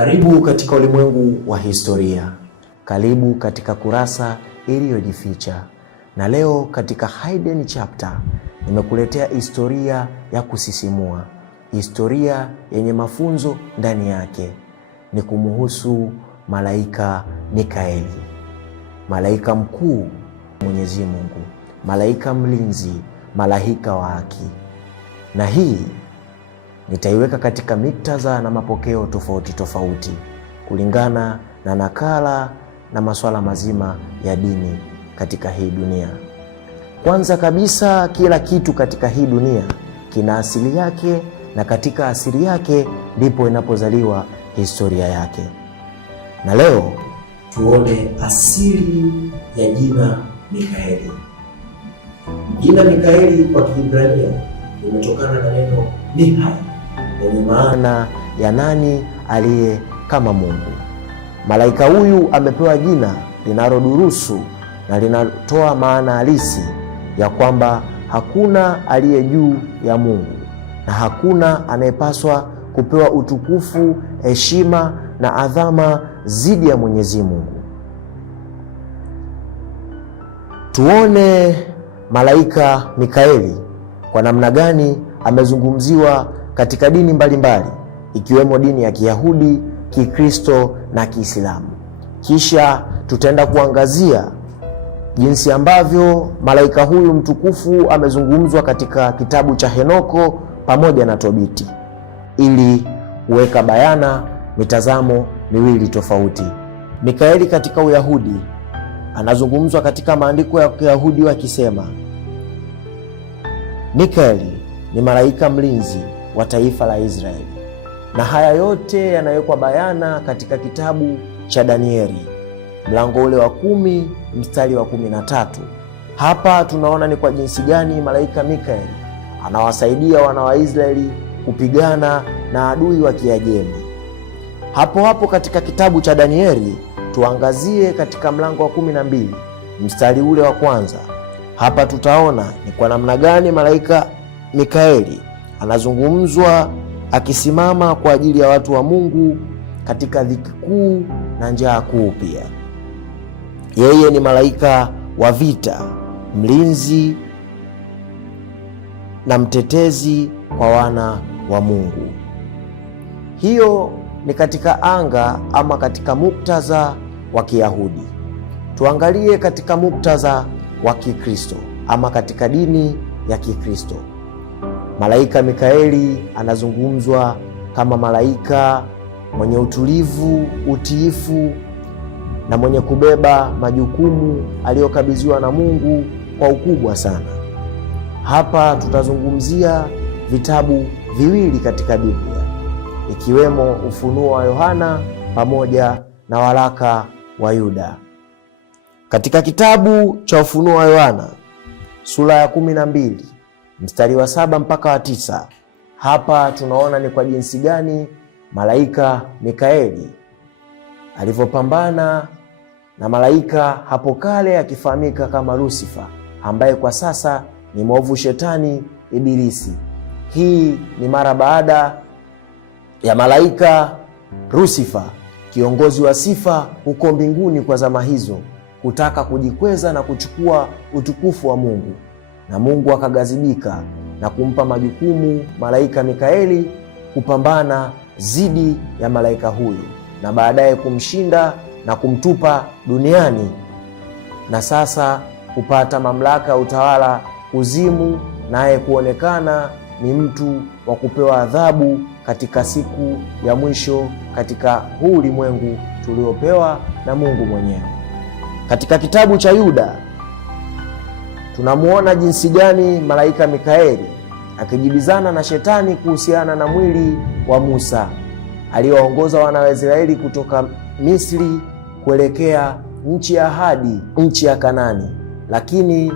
Karibu katika ulimwengu wa historia. Karibu katika kurasa iliyojificha. Na leo katika Hidden Chapter nimekuletea historia ya kusisimua, historia yenye mafunzo ndani yake. Ni kumuhusu malaika Mikaeli, malaika mkuu Mwenyezi Mungu, malaika mlinzi, malaika wa haki. Na hii nitaiweka katika miktadha na mapokeo tofauti tofauti kulingana na nakala na masuala mazima ya dini katika hii dunia. Kwanza kabisa, kila kitu katika hii dunia kina asili yake, na katika asili yake ndipo inapozaliwa historia yake. Na leo tuone asili ya jina Mikaeli. Jina Mikaeli kwa Kiebrania limetokana na neno Mihai lenye maana ya nani aliye kama Mungu. Malaika huyu amepewa jina linalodurusu na linatoa maana halisi ya kwamba hakuna aliye juu ya Mungu na hakuna anayepaswa kupewa utukufu, heshima na adhama zidi ya Mwenyezi Mungu. Tuone malaika Mikaeli kwa namna gani amezungumziwa katika dini mbalimbali ikiwemo dini ya Kiyahudi, Kikristo na Kiislamu. Kisha tutaenda kuangazia jinsi ambavyo malaika huyu mtukufu amezungumzwa katika kitabu cha Henoko pamoja na Tobiti, ili kuweka bayana mitazamo miwili tofauti. Mikaeli katika Uyahudi anazungumzwa katika maandiko ya Kiyahudi wakisema, Mikaeli ni malaika mlinzi wa taifa la Israeli. Na haya yote yanawekwa bayana katika kitabu cha Danieli mlango ule wa 10 mstari wa 13. Hapa tunaona ni kwa jinsi gani malaika Mikaeli anawasaidia wana wa Israeli kupigana na adui wa Kiajemi. Hapo hapo katika kitabu cha Danieli tuangazie katika mlango wa 12 mstari ule wa kwanza. Hapa tutaona ni kwa namna gani malaika Mikaeli anazungumzwa akisimama kwa ajili ya watu wa Mungu katika dhiki kuu na njaa kuu pia. Yeye ni malaika wa vita, mlinzi na mtetezi kwa wana wa Mungu. Hiyo ni katika anga ama katika muktadha wa Kiyahudi. Tuangalie katika muktadha wa Kikristo ama katika dini ya Kikristo. Malaika Mikaeli anazungumzwa kama malaika mwenye utulivu, utiifu na mwenye kubeba majukumu aliyokabidhiwa na Mungu kwa ukubwa sana. Hapa tutazungumzia vitabu viwili katika Biblia ikiwemo Ufunuo wa Yohana pamoja na waraka wa Yuda. Katika kitabu cha Ufunuo wa Yohana sura ya 12 mstari wa 7 mpaka wa 9, hapa tunaona ni kwa jinsi gani malaika Mikaeli alivyopambana na malaika hapo kale akifahamika kama Lucifer, ambaye kwa sasa ni mwovu shetani Ibilisi. Hii ni mara baada ya malaika Lucifer, kiongozi wa sifa huko mbinguni kwa zama hizo, kutaka kujikweza na kuchukua utukufu wa Mungu, na Mungu akagazibika na kumpa majukumu malaika Mikaeli kupambana zidi ya malaika huyu na baadaye kumshinda na kumtupa duniani, na sasa kupata mamlaka ya utawala kuzimu, naye kuonekana ni mtu wa kupewa adhabu katika siku ya mwisho katika huu ulimwengu tuliopewa na Mungu mwenyewe. Katika kitabu cha Yuda tunamuona jinsi gani malaika Mikaeli akijibizana na shetani kuhusiana na mwili wa Musa aliyowaongoza wana wa Israeli kutoka Misri kuelekea nchi ya ahadi, nchi ya Kanani. Lakini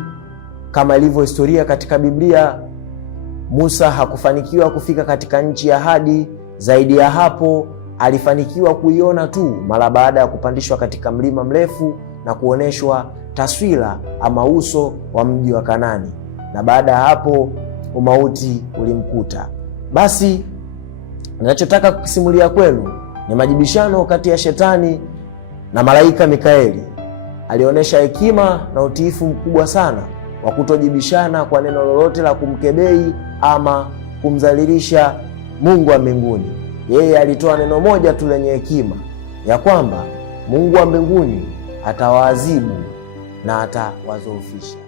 kama ilivyo historia katika Biblia, Musa hakufanikiwa kufika katika nchi ya ahadi. Zaidi ya hapo, alifanikiwa kuiona tu mara baada ya kupandishwa katika mlima mrefu na kuoneshwa taswira ama uso wa mji wa Kanani, na baada ya hapo umauti ulimkuta. Basi ninachotaka kukisimulia kwenu Ni majibishano kati ya shetani na malaika Mikaeli. Alionyesha hekima na utiifu mkubwa sana wa kutojibishana kwa neno lolote la kumkebei ama kumdhalilisha Mungu wa mbinguni. Yeye alitoa neno moja tu lenye hekima, ya kwamba Mungu wa mbinguni atawaadhibu na atawadhoofisha.